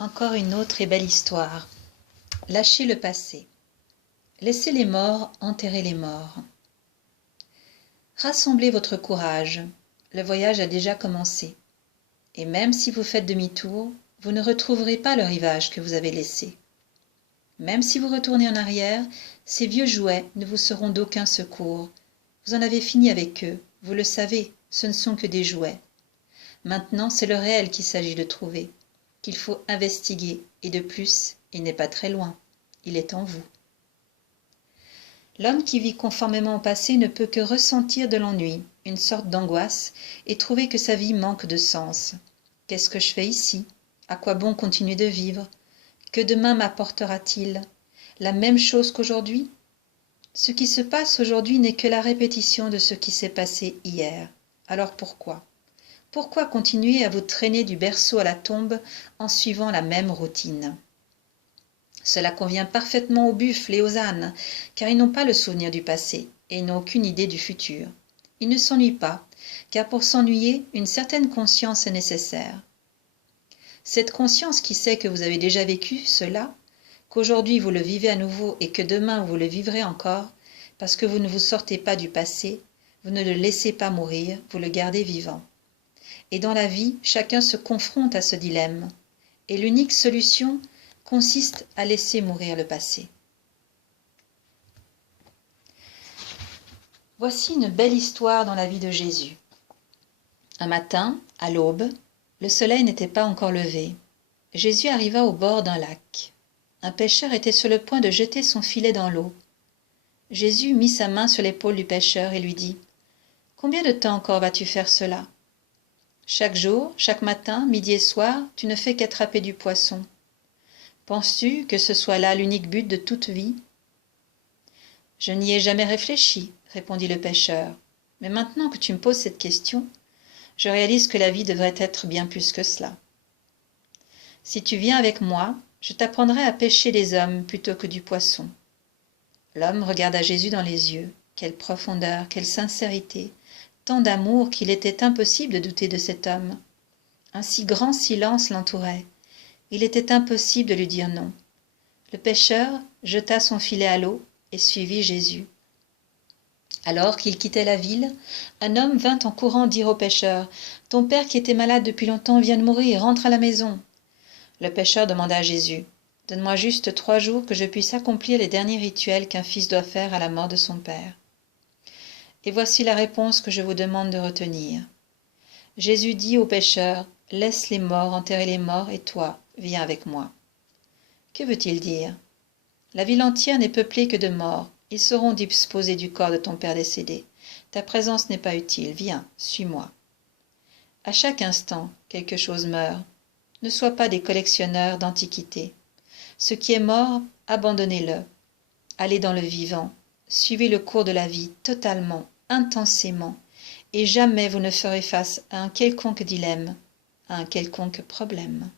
Encore une autre et belle histoire. Lâchez le passé. Laissez les morts enterrer les morts. Rassemblez votre courage. Le voyage a déjà commencé. Et même si vous faites demi-tour, vous ne retrouverez pas le rivage que vous avez laissé. Même si vous retournez en arrière, ces vieux jouets ne vous seront d'aucun secours. Vous en avez fini avec eux, vous le savez, ce ne sont que des jouets. Maintenant, c'est le réel qu'il s'agit de trouver, qu'il faut investiguer, et de plus, il n'est pas très loin, il est en vous. L'homme qui vit conformément au passé ne peut que ressentir de l'ennui, une sorte d'angoisse, et trouver que sa vie manque de sens. Qu'est-ce que je fais ici? À quoi bon continuer de vivre? Que demain m'apportera-t-il? La même chose qu'aujourd'hui? Ce qui se passe aujourd'hui n'est que la répétition de ce qui s'est passé hier. Alors pourquoi? Pourquoi continuer à vous traîner du berceau à la tombe en suivant la même routine? Cela convient parfaitement aux buffles et aux ânes, car ils n'ont pas le souvenir du passé et ils n'ont aucune idée du futur. Ils ne s'ennuient pas, car pour s'ennuyer, une certaine conscience est nécessaire. Cette conscience qui sait que vous avez déjà vécu cela, qu'aujourd'hui vous le vivez à nouveau et que demain vous le vivrez encore, parce que vous ne vous sortez pas du passé, vous ne le laissez pas mourir, vous le gardez vivant. Et dans la vie, chacun se confronte à ce dilemme. Et l'unique solution consiste à laisser mourir le passé. Voici une belle histoire dans la vie de Jésus. Un matin, à l'aube, le soleil n'était pas encore levé. Jésus arriva au bord d'un lac. Un pêcheur était sur le point de jeter son filet dans l'eau. Jésus mit sa main sur l'épaule du pêcheur et lui dit « Combien de temps encore vas-tu faire cela ? Chaque jour, chaque matin, midi et soir, tu ne fais qu'attraper du poisson. Penses-tu que ce soit là l'unique but de toute vie ? » « Je n'y ai jamais réfléchi, répondit le pêcheur. Mais maintenant que tu me poses cette question, je réalise que la vie devrait être bien plus que cela. Si tu viens avec moi, je t'apprendrai à pêcher les hommes plutôt que du poisson. L'homme regarda Jésus dans les yeux. Quelle profondeur, quelle sincérité, tant d'amour qu'il était impossible de douter de cet homme. Un si grand silence l'entourait. Il était impossible de lui dire non. Le pêcheur jeta son filet à l'eau et suivit Jésus. Alors qu'il quittait la ville, un homme vint en courant dire au pêcheur « Ton père qui était malade depuis longtemps vient de mourir, rentre à la maison. » Le pêcheur demanda à Jésus « Donne-moi juste 3 jours que je puisse accomplir les derniers rituels qu'un fils doit faire à la mort de son père. » Et voici la réponse que je vous demande de retenir. Jésus dit au pêcheur « Laisse les morts enterrer les morts et toi, viens avec moi. » Que veut-il dire? La ville entière n'est peuplée que de morts. Ils sauront disposer du corps de ton père décédé. Ta présence n'est pas utile. Viens, suis-moi. À chaque instant, quelque chose meurt. Ne sois pas des collectionneurs d'antiquités. Ce qui est mort, abandonnez-le. Allez dans le vivant. Suivez le cours de la vie totalement, intensément, et jamais vous ne ferez face à un quelconque dilemme, à un quelconque problème.